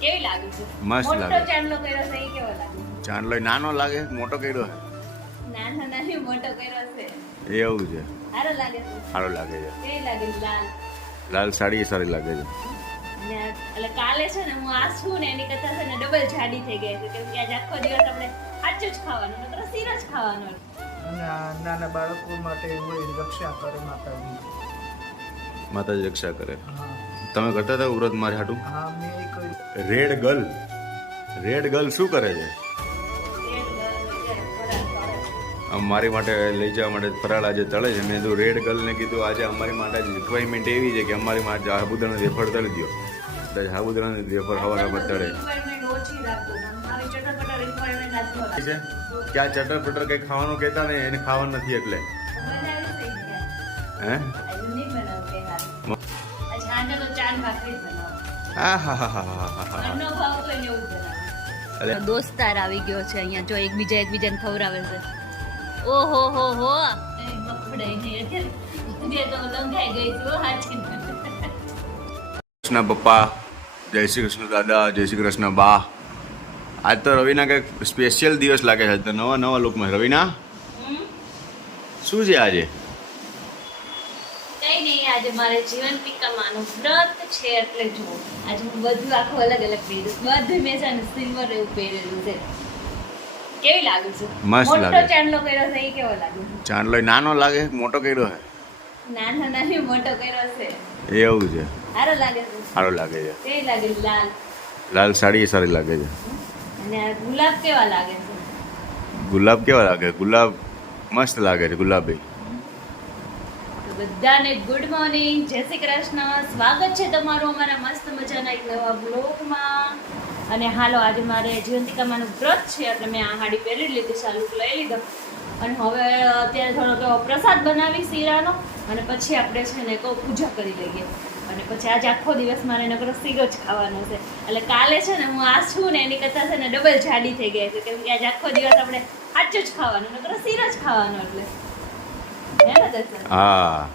કેવી લાગે છે? મસ્ત મોટો લાગે. ચાંદલો કર્યો છે એ કેવો લાગે? ચાંદલો નાનો લાગે મોટો કર્યો નાનો નાની મોટો કર્યો છે. છે એવું છે. સારો લાગે છે? સારો લાગે છે. કેવી લાગે છે લાલ? લાલ સાડી સારી લાગે છે. એટલે કાલે છે ને હું આ છું ને એની કરતા છે ને ડબલ જાડી થઈ ગઈ છે કેમ કે આજે આખો દિવસ આપણે સાચું જ ખાવાનું મતલબ સીર જ ખાવાનું. નાના બાળકો માટે હોય રક્ષા કરે માતાજી. માતાજી રક્ષા કરે. હા. તમે કરતા હતા વ્રત મારે હાટું? રેડ ગર્લ રેડ ગર્લ શું કરે છે? મારી માટે લઈ જવા માટે ફરાળ આજે તળે છે. મેં તો રેડ ગર્લને કીધું આજે અમારી માટે રિક્વાયરમેન્ટ એવી છે કે અમારી માટે હાબુદાનો વેફર તળી દો તો સાબુદાણાનું વેફર હવા હવા તળે. ક્યાં ચટર પટર કંઈ ખાવાનું કહેતા ને એને ખાવાનું નથી એટલે. હે? દોસ્તાર આવી ગયો છે અહીંયા. જો એકબીજા એકબીજાને ખવડાવે છે. ઓહો હો હો. કૃષ્ણ પપ્પા જય શ્રી કૃષ્ણ દાદા જય શ્રી કૃષ્ણ બા. આજ તો રવિના કંઈક સ્પેશિયલ દિવસ લાગે છે. તો નવા નવા લુકમાં રવિના? શું છે આજે? કઈ નહીં આજે મારે જીવન પિકામાનું વ્રત છે એટલે જુઓ. આજે હું બધું આખું અલગ અલગ પહેર્યું બધું મેં છે ને સિલ્વર એવું પહેરેલું છે. કેવી લાગે છે? મસ્ત મોટો ચાંદલો કર્યો છે એ કેવો લાગે છે? ચાંદલો નાનો લાગે મોટો કર્યો નાનો નાની મોટો કર્યો છે. છે એવું છે. સારો લાગે છે. સારો લાગે છે. કેવી લાગે લાલ. લાલ સાડી સારી લાગે છે. અને ગુલાબ કેવા લાગે છે? ગુલાબ કેવા લાગે? ગુલાબ મસ્ત લાગે છે ગુલાબી. બધાને ગુડ મોર્નિંગ જય શ્રી કૃષ્ણ. સ્વાગત છે તમારું અમારા મસ્ત મજાના એક નવા બ્લોગમાં અને હાલો, આજે મારે જીવંતિકામાનું વ્રત છે, એટલે મેં આ હાડી પહેરી લીધી ચાલુ લઈ લીધો. અને હવે અત્યારે થોડોક એવો પ્રસાદ બનાવી શીરાનો. અને પછી આપણે છે ને કહું પૂજા કરી લઈએ. અને પછી આજે આખો દિવસ મારે નકરો શીરો જ ખાવાનો છે. એટલે કાલે છે ને હું આ છું ને એની કરતાં છે ને ડબલ જાડી થઈ ગઈ છે. કેમ કે આજે આખો દિવસ આપણે સાચું જ ખાવાનું, નકરો શીરો જ ખાવાનો એટલે. હે ને હા.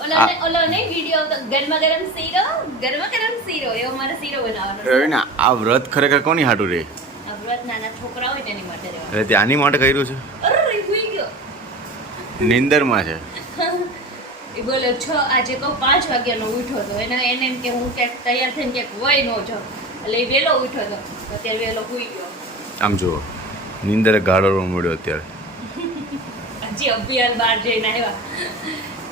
ઓલો ને- નહીં વીડિયો તો ગરમા ગરમ શીરો ગરમા ગરમ શીરો એવો મારે શીરો બનાવવાનો છે. આ વ્રત ખરેખર કોની હાટું રે? આ વ્રત નાના છોકરા હોય એની માટે એટલે ત્યાંની માટે કર્યું છે? નિંદરમાં છે? એ બોલે છ આજે કહું પાંચ વાગ્યાનો ઉઠ્યો હતો એને એને એમ કે હું ક્યાંક તૈયાર થઈને ક્યાંક વય નો જાઉં. એટલે એ વહેલો ઉઠ્યો હતો તો અત્યારે વહેલો હુઈ ગયો. આમ જુઓ નિંદર ગાળો મળ્યો અત્યારે. હજી અભિયાન બહાર જઈને આવ્યા.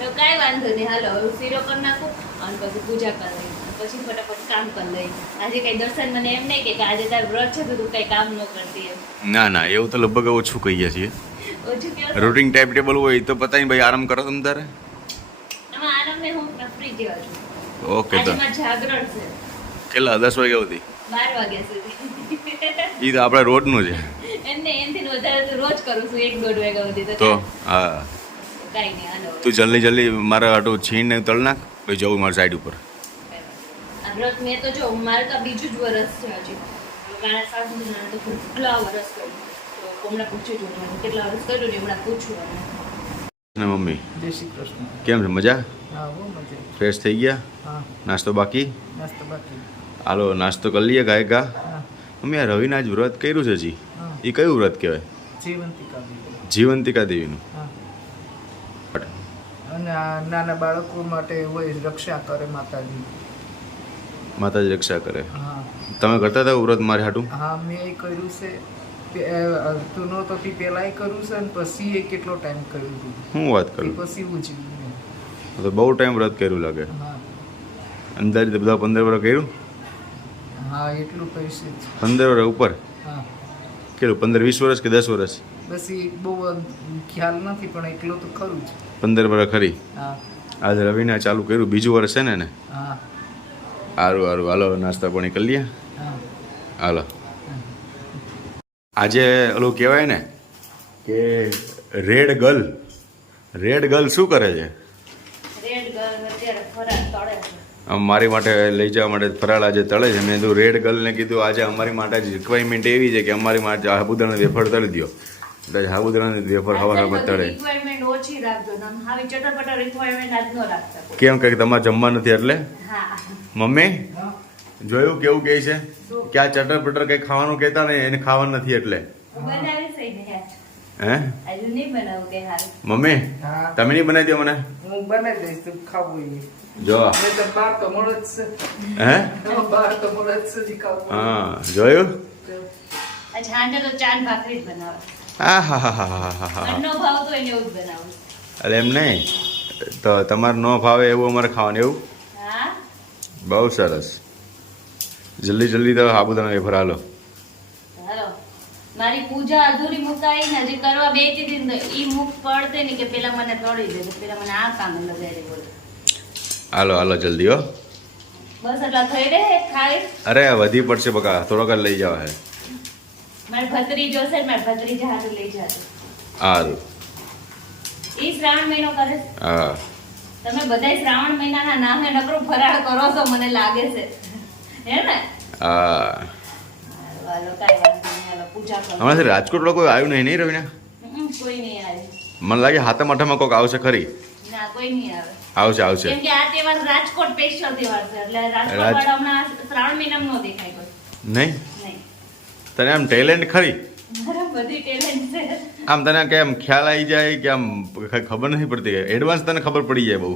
તો કાંઈ વાંધો નહીં હાલો હવે શીરો કરી નાખું અને પછી પૂજા કરી પછી ફટાફટ કામ કરી લઈ આજે કઈ દર્શન મને એમ નહીં કે આજે તાર વ્રત છે તો તું કઈ કામ ન કરતી એમ. ના ના એવું તો લગભગ ઓછું કહીએ છીએ. ઓછું કેવું રૂટિન ટાઈપ ટેબલ હોય તો પતાય ભાઈ આરામ કરો તમે તારે. આમાં આરામને હું ફ્રી જેવા છું. ઓકે તો જાગરણ છે. કેટલા? દસ વાગ્યા સુધી? બાર વાગ્યા સુધી. એ તો આપણે રોડનું છે એમને એનથી વધારે તો રોજ કરું છું એક દોઢ વાગ્યા સુધી તો તો હા. કાંઈ નહીં હાલો. તું જલ્દી જલ્દી મારા આટો છીણ ને તળ નાખ પછી જવું મારી સાઈડ ઉપર. વ્રત મેં તો જો મારે તો બીજું જ વરસ છે હજી. મારા સાસુના તો કેટલા વરસ કર્યું. તો હમણાં પૂછ્યું છું કેટલા વરસ કર્યું ને હમણાં પૂછું ને મમ્મી? જય શ્રી કૃષ્ણ. કેમ છે મજા? હા બહુ મજા. ફ્રેશ થઈ ગયા? નાસ્તો બાકી? નાસ્તો બાકી. હાલો નાસ્તો કરી લઈએ ગાય ગા. મમ્મી આ રવિના જ વ્રત કર્યું છે હજી? હા એ કયું વ્રત કહેવાય? જીવંતિકા દેવી. દેવીનું હા અને નાના બાળકો માટે હોય રક્ષા કરે માતાજી. માતાજી રક્ષા કરે. હા. તમે કરતા હતા વ્રત મારે હાટું? હા મેં એ કર્યું છે. તું નહોતો પહેલાં કર્યું છે અને પછી એ કેટલો ટાઈમ કર્યું હતું હું વાત કરું? પછી ઉજવ્યું મેં. તો બહુ ટાઈમ વ્રત કર્યું લાગે. હા. અંદાજે બધા પંદર વર્ષ કર્યું? હા એટલું પૈસે પંદર વર્ષ ઉપર? હા. કેટલું પંદર વીસ વર્ષ કે દસ વર્ષ બસ એ બહુ ખ્યાલ નથી પણ એકલો તો ખરું જ. પંદર વર્ષ ખરી? આજે રવિના ચાલુ કર્યું બીજું વર્ષ છે ને ને સારું સારું હાલો નાસ્તા પાણી કરી લઈએ હાલો. આજે ઓલું કહેવાય ને કે રેડ ગર્લ. રેડ ગર્લ શું કરે છે રેડ ગર્લ અત્યારે ફરાર તળે છે આમ મારી માટે લઈ જવા માટે ફરાળ આજે તળે છે. મેં કીધું રેડ ગર્લને કીધું આજે અમારી માટે જ રિક્વાયરમેન્ટ એવી છે કે અમારી માટે સાબુદાણાનું વેફર તળી દો એટલે સાબુદાણાનું વેફર હવા હવા તળે. કેમ? કે તમારે જમવા નથી એટલે? મમ્મી? જોયું? કેવું કહે છે? કે આ ચટર પટર કઈ ખાવાનું કહેતા નહીં એને ખાવાનું નથી એટલે. હે. મમ્મી તમે નહીં બનાવી દો મને? હું બનાવી દઈશ તું ખાવું એ. જો. હે? હા જોયું? એટલે એમ નહીં. તો તમારે ન ભાવે એવું અમારે ખાવાનું એવું? બહુ સરસ. જલ્દી જલ્દી તો સાબુદાણા વેફર હાલો મારી પૂજા અધૂરી મુકાઈ ને હજી કરવા બેઠી હતી ને એ મુખ પડતે ને કે પેલા મને તળી દે પેલા મને આ કામ લગાડી બોલો. હાલો હાલો જલ્દી હો. બસ એટલા થઈ રે ખાઈ? અરે વધી પડશે બકા. થોડોક લઈ જાવ હે. મારી ભત્રી જોશે મારી ભત્રી હાથ લઈ જશે. સારું ઈ શ્રાવણ મહિનો કરે હા. તમે બધા શ્રાવણ મહિનાના નામે નકરો ફરાળ કરો છો મને લાગે છે. હે ને? હા. હાલો, કાંઈ હમણાંથી રાજકોટ લોકો આવ્યું નહીં નહીં રવિના? હમ, કોઈ નહીં આવે. મને લાગે હાથમ આઠામાં કોઈક આવશે ખરી. આવશે આવશે. આ નહીં? તને આમ ટેલેન્ટ ખરી? આમ તને કેમ ખ્યાલ આવી જાય કે આમ ખબર નથી પડતી? એડવાન્સ તને ખબર પડી જાય બહુ.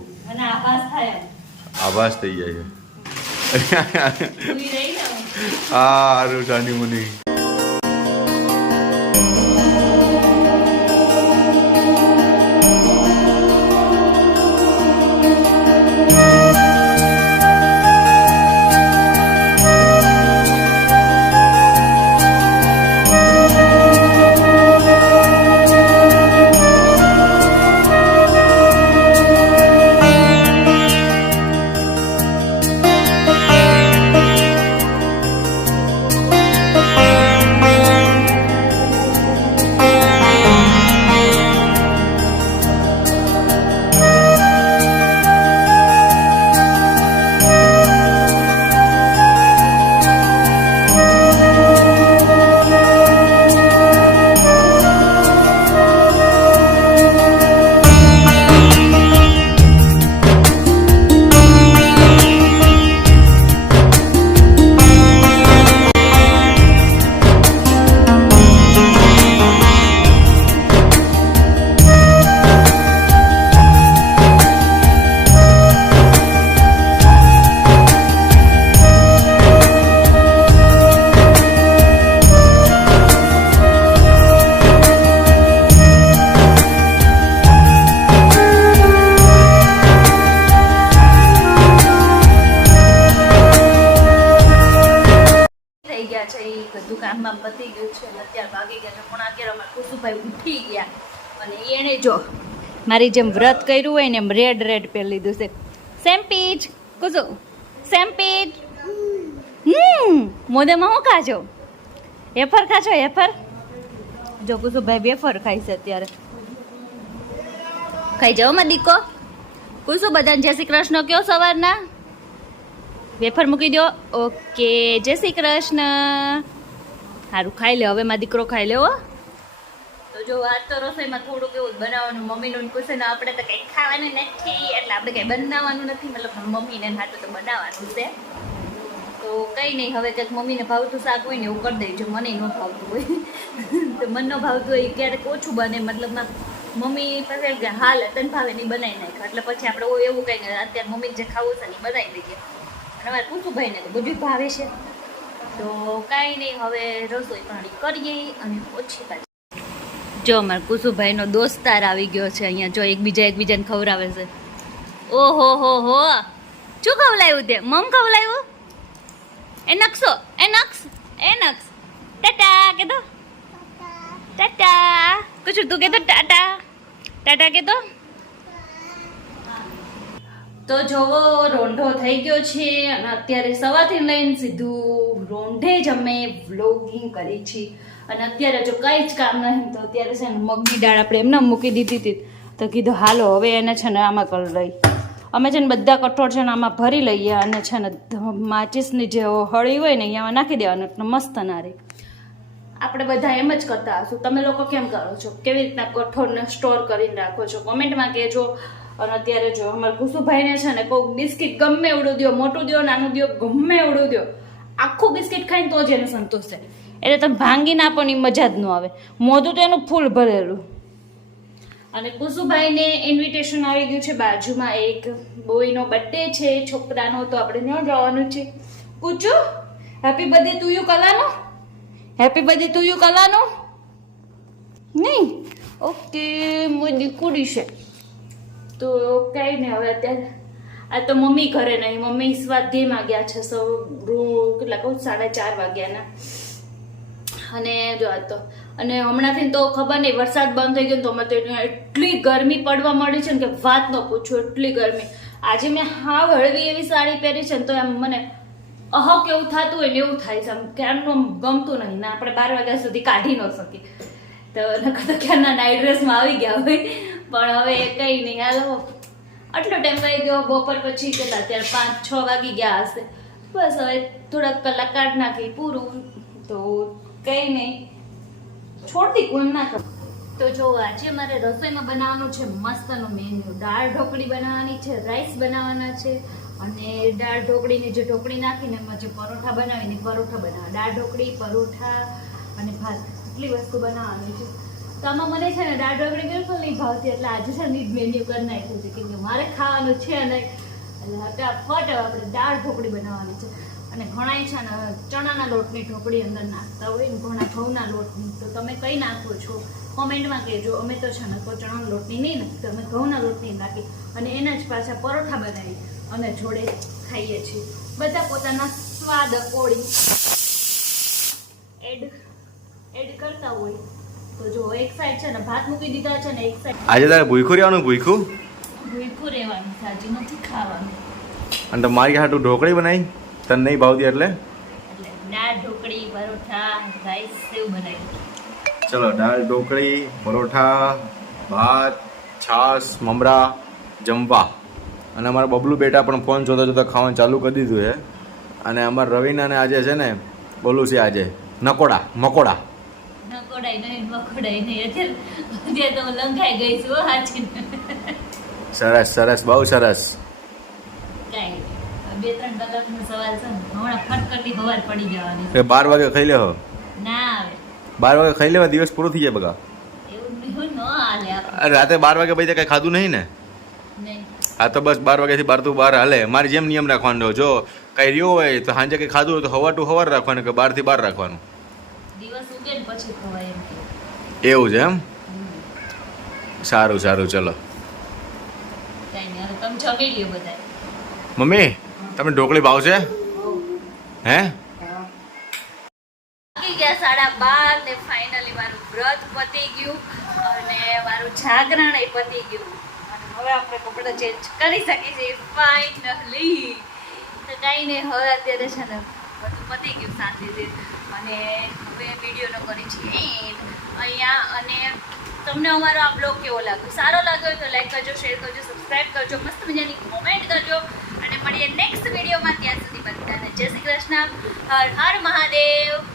આભાસ થઈ જાય છે. રહી સારું સાની મુની બધું પતી ગયું છે અને અત્યારે ભાગી ગયા છે. પણ અત્યારે અમારા કુસુભાઈ ઉઠી ગયા. અને એણે જો મારી જેમ વ્રત કર્યું હોય ને એમ રેડ રેડ પહેરી લીધું છે. સેમ્પીજ, કુસુ, સેમ્પીજ. હમ મોદેમાં હું ખાજો? હેફર ખાજો હેફર જો કુસુભાઈ વેફર ખાય છે અત્યારે. ખાઈ જાઓ માં દીકો. કુસુ, બધાને જય શ્રી કૃષ્ણ કયો સવારના. વેફર મૂકી દો. ઓકે, જય શ્રી કૃષ્ણ. સારું ખાઈ લે, હવે મારા દીકરો ખાઈ લેવો તો જો આજ તો રસોઈમાં થોડુંક એવું બનાવવાનું, મમ્મીનું પૂછે ને આપણે તો કંઈ ખાવાનું નથી, એટલે આપણે કંઈ બનાવવાનું નથી. મતલબ મમ્મીને હા તો બનાવવાનું છે. તો કંઈ નહીં, હવે કંઈક મમ્મીને ભાવતું શાક હોય ને એવું કરી દેજો મને ન ભાવતું હોય. તો મનનો ભાવતું હોય ક્યારેક ઓછું બને. મતલબમાં મમ્મી પાસે કે, હાલ, તન ભાવે નહીં, બનાવી નાખ્યો એટલે પછી આપણે એવું કંઈ અત્યારે મમ્મી જે ખાવું છે ને બનાવી દઈએ. અને અમારે ભાઈને તો બધું ભાવે છે? તો કાંઈ નહીં હવે રસોઈ પાણી કરીએ અને ઓછી પાછી જો અમારા કુસુભાઈનો દોસ્તાર આવી ગયો છે અહીંયા. જો એકબીજા એકબીજાને ખવડાવે છે. ઓહો હો હો. શું ખવડાવ્યું તે? મમ ખવડાવ્યું? એ નકશો એ નક્ષ એ નક્ષ ટાટા કે ટાટા. કશું તું કે ટાટા? ટાટા કે તો જોવો, રોંઢો થઈ ગયો છે અને અત્યારે સવારથી લઈને સીધું રોંઢે જ અમે વ્લોગિંગ કરી છીએ અને અત્યારે જો કંઈ જ કામ નહીં, તો અત્યારે છે ને મગની દાળ આપણે એમને મૂકી દીધી હતી. તો કીધું, હાલો, હવે એને છે ને આમાં કર લઈ. અમે છે ને બધા કઠોળ છે ને આમાં ભરી લઈએ અને છે ને માચીસની જે હળી હોય ને અહીંયા નાખી દેવાનું, એટલે મસ્ત ના રહે. આપણે બધા એમ જ કરતા હશું. તમે લોકો કેમ કરો છો? કેવી રીતના કઠોળને સ્ટોર કરીને રાખો છો? કોમેન્ટમાં કહેજો. અને અત્યારે જો અમારા કુસુભાઈને છે ને કોઈક બિસ્કિટ ગમે એવડું દો મોટું દો નાનું દો ગમે એવડું દો આખું બિસ્કિટ ખાઈને તો જ એને સંતોષ છે એટલે તમે ભાંગીને ના પણ એ મજા જ ન આવે. મોઢું તો એનું ફૂલ ભરેલું. અને કુસુભાઈને ઇન્વિટેશન આવી ગયું છે, બાજુમાં એક બોયનો બર્થડે છે, છોકરાનો તો આપણે ન જવાનું છે. કુચુ હેપી બર્થડે તું યુ કલાનો? હેપી બર્થડે તું યુ કલાનો? નહીં? ઓકે મોદી કુડી છે. તો કઈ નહીં હવે અત્યારે આ તો મમ્મી ઘરે નહીં. મમ્મી સ્વાધ્યાયમાં ગયા છે. સૌ કેટલા કહું? સાડા ચાર વાગ્યાના. અને જો આ તો અને હમણાંથી તો ખબર નહીં, વરસાદ બંધ થઈ ગયો તો અમે તો એટલી ગરમી પડવા મળી છે ને કે વાત ન પૂછો, એટલી ગરમી. આજે મેં હાવ હળવી એવી સાડી પહેરી છે ને તો એમ મને અહક એવું થતું હોય ને એવું થાય છે. આમ ક્યારનું ગમતું નહીં. ને, આપણે બાર વાગ્યા સુધી કાઢી ન શકીએ. તો નકર તો ક્યારના નાઇટ ડ્રેસમાં આવી ગયા હોય. પણ હવે કંઈ નહીં, હાલો. આટલો ટાઈમ થઈ ગયો, બપોર પછી કેટલા, અત્યારે પાંચ, છ વાગી ગયા હશે. બસ હવે થોડાક કલાક કાઢ નાખી, પૂરું. તો કંઈ નહીં. છોડતી કોણ ના કર તો જો, આજે મારે રસોઈમાં બનાવવાનું છે, મસ્તનું મેન્યુ દાળ ઢોકળી બનાવવાની છે રાઈસ બનાવવાના છે, અને દાળ ઢોકળીની જે ઢોકળી નાખીને એમાં જે પરોઠા બનાવીને પરોઠા બનાવવા દાળ ઢોકળી, પરોઠા અને ભાત. એટલી વસ્તુ બનાવવાની છે. તો આમાં મને છે ને દાળ ઢોકળી બિલકુલ નહીં ભાવતી, એટલે આજે છે ને મેન્યુ કરી નાખ્યું છે, કેમ કે મારે ખાવાનું છે અને એટલે ફટાફટ આપણે દાળ ઢોકળી બનાવવાની છે. અને ઘણા છે ને ચણાના લોટની ઢોકળી અંદર નાખતા હોય ને, ઘણા ઘઉંના લોટની. તો તમે કઈ નાખો છો? કોમેન્ટમાં કહેજો. અમે તો છે ને કોઈ ચણાના લોટની નહીં નાખી અમે ઘઉંના લોટની નાખી અને એના જ પાછા પરોઠા બનાવી અને જોડે ખાઈએ છીએ. બધા પોતાના સ્વાદ કોળી એડ એડ કરતા હોય. તો જો એક સાઈડ છે ને ભાત મૂકી દીધા છે ને એક સાઈડ આજે તારે ભૂખું રહેવાનું ભૂખું ભૂખું રહેવાનું સાજી નથી ખાવાનું. અને તો મારી હાટું ઢોકળી બનાવી તને નહીં ભાવતી એટલે? એટલે દાળ ઢોકળી પરોઠા રાઈસ સેવ બનાવી ચલો દાળ ઢોકળી પરોઠા ભાત છાસ મમરા જમવા. અને અમારા બબલુ બેટા પણ ફોન જોતા જોતા ખાવાનું ચાલુ કરી દીધું છે. અને અમારા રવિનાને આજે છે ને બોલું છે આજે નકોડા મકોડા. નકોડાઈ નહીં મકોડાઈ નહીં. અત્યારે અત્યારે તો હું લંઘાઈ ગઈ છું હાચી સરસ સરસ બહુ સરસ. કાંઈ બે ત્રણ કલાકનો સવાલ છે હમણાં ફટકરથી હવાર પડી જવાની એ બાર વાગે ખાઈ ના આવે. બાર વાગે ખાઈ લેવા દિવસ પૂરો થઈ જાય બગા રાતે બાર વાગે પછી કઈ ખાધું નહીં ને? આ તો બસ બાર વાગ્યાથી બાર તું બાર હાલે. મારે જેમ નિયમ રાખવાનો જો કઈ રહ્યો હોય તો સાંજે કઈ ખાધું હોય તો હવાર ટુ હવાર રાખવાનું કે બારથી બાર રાખવાનું? ને પછી ખવાય એમ એવું છે એમ? સારું સારું ચલો. મમ્મી તમે ઢોકળી ભાવશે? હે? ગયા સાડા બાર ને ફાઇનલી મારું વ્રત પતી ગયું અને મારું જાગરણ એ પતી ગયું. અને હવે આપણે કપડાં ચેન્જ કરી શકીએ છીએ ફાઇનલી તો કાંઈ નહીં હવે અત્યારે છે ને બધું પતી ગયું શાંતિથી. અને હવે વિડીયોનો કરી છીએ અહીંયા અને તમને અમારો આ બ્લોગ કેવો લાગ્યો? સારો લાગ્યો તો લાઈક કરજો શેર કરજો સબસ્ક્રાઈબ કરજો, મસ્ત મજાની કોમેન્ટ કરજો અને મળીએ નેક્સ્ટ વિડીયોમાં ત્યાં સુધી બધાને. જય શ્રી કૃષ્ણ. હર હર મહાદેવ.